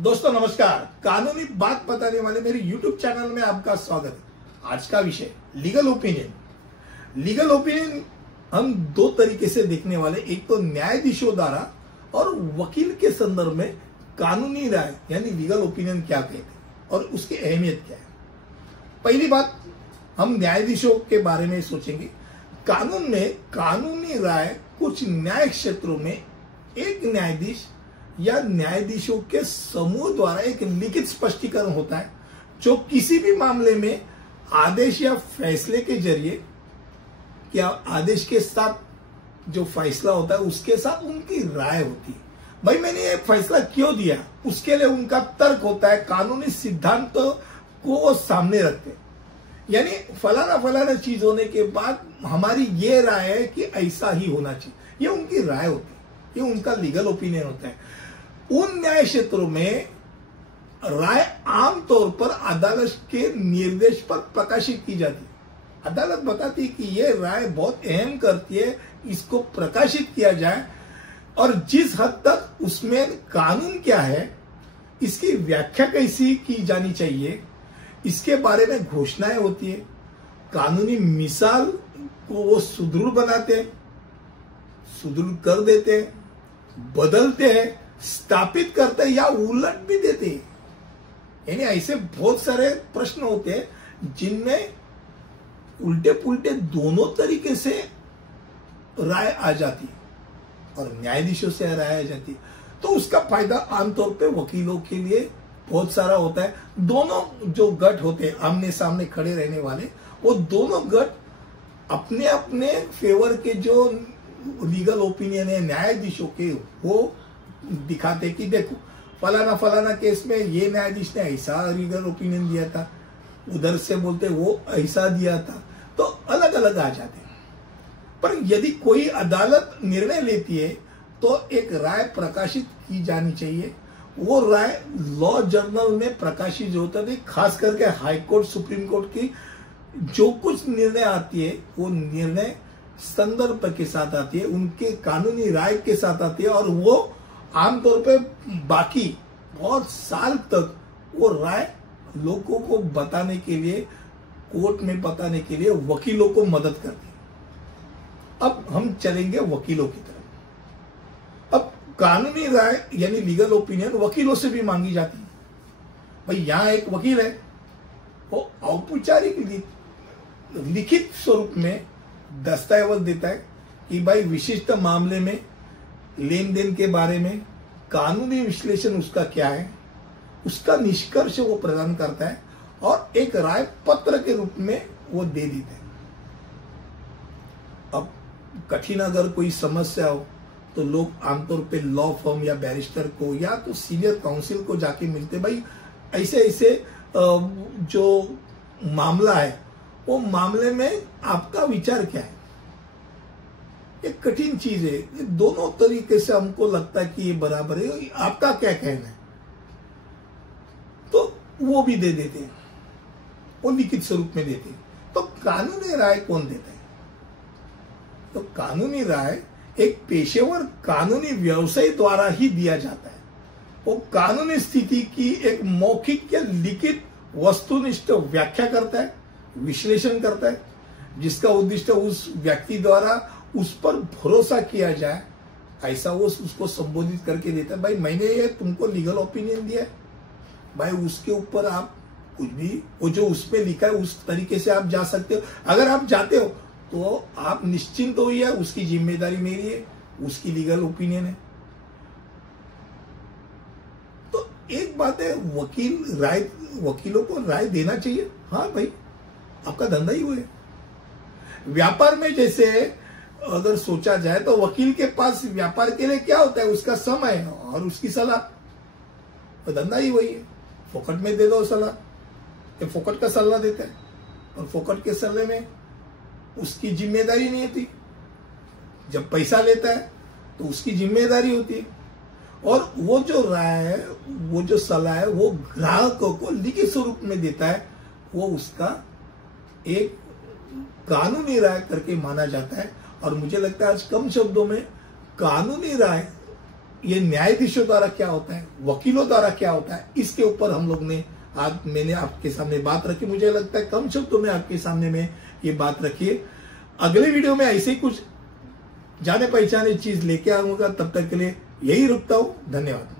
दोस्तों नमस्कार। कानूनी बात बताने वाले मेरे YouTube चैनल में आपका स्वागत है। आज का विषय लीगल ओपिनियन। लीगल ओपिनियन हम दो तरीके से देखने वाले, एक तो न्यायाधीशों द्वारा और वकील के संदर्भ में कानूनी राय यानी लीगल ओपिनियन क्या कहते हैं और उसकी अहमियत क्या है। पहली बात, हम न्यायाधीशों के बारे में सोचेंगे। कानून में कानूनी राय कुछ न्याय क्षेत्रों में एक न्यायाधीश या न्यायाधीशों के समूह द्वारा एक लिखित स्पष्टीकरण होता है जो किसी भी मामले में आदेश या फैसले के जरिए या आदेश के साथ जो फैसला होता है उसके साथ उनकी राय होती है। भाई मैंने ये फैसला क्यों दिया, उसके लिए उनका तर्क होता है। कानूनी सिद्धांत को वो सामने रखते हैं, यानी फलाना फलाना चीज होने के बाद हमारी ये राय है कि ऐसा ही होना चाहिए, ये उनकी राय होती है, ये उनका लीगल ओपिनियन होता है। उन न्याय क्षेत्रों में राय आमतौर पर अदालत के निर्देश पर प्रकाशित की जाती है। अदालत बताती है कि ये राय बहुत अहम करती है, इसको प्रकाशित किया जाए, और जिस हद तक उसमें कानून क्या है, इसकी व्याख्या कैसी की जानी चाहिए, इसके बारे में घोषणाएं होती है। कानूनी मिसाल को वो सुदृढ़ बनाते हैं, सुदृढ़ कर देते हैं, बदलते हैं, स्थापित करते हैं या उलट भी देते हैं। यानी ऐसे बहुत सारे प्रश्न होते हैं जिनमें उल्टे पुल्टे दोनों तरीके से राय आ जाती है और न्यायाधीशों से राय आ जाती है, तो उसका फायदा आमतौर पे वकीलों के लिए बहुत सारा होता है। दोनों जो गट होते हैं आमने सामने खड़े रहने वाले, वो दोनों गट अपने अपने फेवर के जो लीगल ओपिनियन है न्यायाधीशों के, वो दिखाते कि देखो फलाना फलाना केस में ये न्यायाधीश ने ऐसा लीगल ओपिनियन दिया था, उधर से बोलते वो ऐसा दिया था, तो अलग अलग आ जाते हैं। पर यदि कोई अदालत निर्णय लेती है तो एक राय प्रकाशित की जानी चाहिए। वो राय लॉ जर्नल में प्रकाशित होता है, खास करके हाई कोर्ट सुप्रीम कोर्ट की जो कुछ निर्णय आती है वो निर्णय संदर्भ के साथ आती है, उनके कानूनी राय के साथ आती है, और वो आमतौर पे बाकी बहुत साल तक वो राय लोगों को बताने के लिए, कोर्ट में बताने के लिए वकीलों को मदद करती है। अब हम चलेंगे वकीलों की तरफ। अब कानूनी राय यानी लीगल ओपिनियन वकीलों से भी मांगी जाती है। भाई यहां एक वकील है, वो औपचारिक लिखित स्वरूप में दस्तावेज देता है कि भाई विशिष्ट मामले में लेन देन के बारे में कानूनी विश्लेषण उसका क्या है, उसका निष्कर्ष वो प्रदान करता है और एक राय पत्र के रूप में वो दे देता है। अब कठिन अगर कोई समस्या हो तो लोग आमतौर पे लॉ फर्म या बैरिस्टर को या तो सीनियर काउंसिल को जाके मिलते, भाई ऐसे ऐसे जो मामला है वो मामले में आपका विचार क्या है। एक कठिन चीज है, ये दोनों तरीके से हमको लगता है कि ये बराबर है, आपका क्या कहना है, तो वो भी दे देते हैं, वो लिखित स्वरूप में देते हैं। तो कानूनी राय कौन देता है? तो कानूनी राय एक पेशेवर कानूनी व्यवसाय द्वारा ही दिया जाता है। वो कानूनी स्थिति की एक मौखिक या लिखित वस्तुनिष्ठ व्याख्या करता है, विश्लेषण करता है, जिसका उद्देश्य उस व्यक्ति द्वारा उस पर भरोसा किया जाए, ऐसा वो उसको संबोधित करके देता है। भाई मैंने ये तुमको लीगल ओपिनियन दिया है, भाई उसके ऊपर आप कुछ भी वो जो उसमें लिखा है उस तरीके से आप जा सकते हो। अगर आप जाते हो तो आप निश्चिंत हो, या उसकी जिम्मेदारी मेरी है, उसकी लीगल ओपिनियन है। तो एक बात है, वकीलों को राय देना चाहिए। हाँ भाई, आपका धंधा ही वो है। व्यापार में जैसे अगर सोचा जाए तो वकील के पास व्यापार के लिए क्या होता है, उसका समय और उसकी सलाह। तो धंधा ही वही है, फोकट में दे दो सलाह, ये फोकट का सलाह देता है, और फोकट के सलाह में उसकी जिम्मेदारी नहीं होती। जब पैसा लेता है तो उसकी जिम्मेदारी होती है, और वो जो राय है, वो जो सलाह है, वो ग्राहकों को लिखित स्वरूप में देता है, वो उसका एक कानूनी राय करके माना जाता है। और मुझे लगता है आज कम शब्दों में कानूनी राय ये न्यायाधीशों द्वारा क्या होता है, वकीलों द्वारा क्या होता है, इसके ऊपर हम लोग ने आज मैंने आपके सामने बात रखी। मुझे लगता है कम शब्दों में आपके सामने में ये बात रखी है। अगले वीडियो में ऐसे ही कुछ जाने पहचाने चीज लेके आऊंगा। तब तक के लिए यही रुकता हूं। धन्यवाद।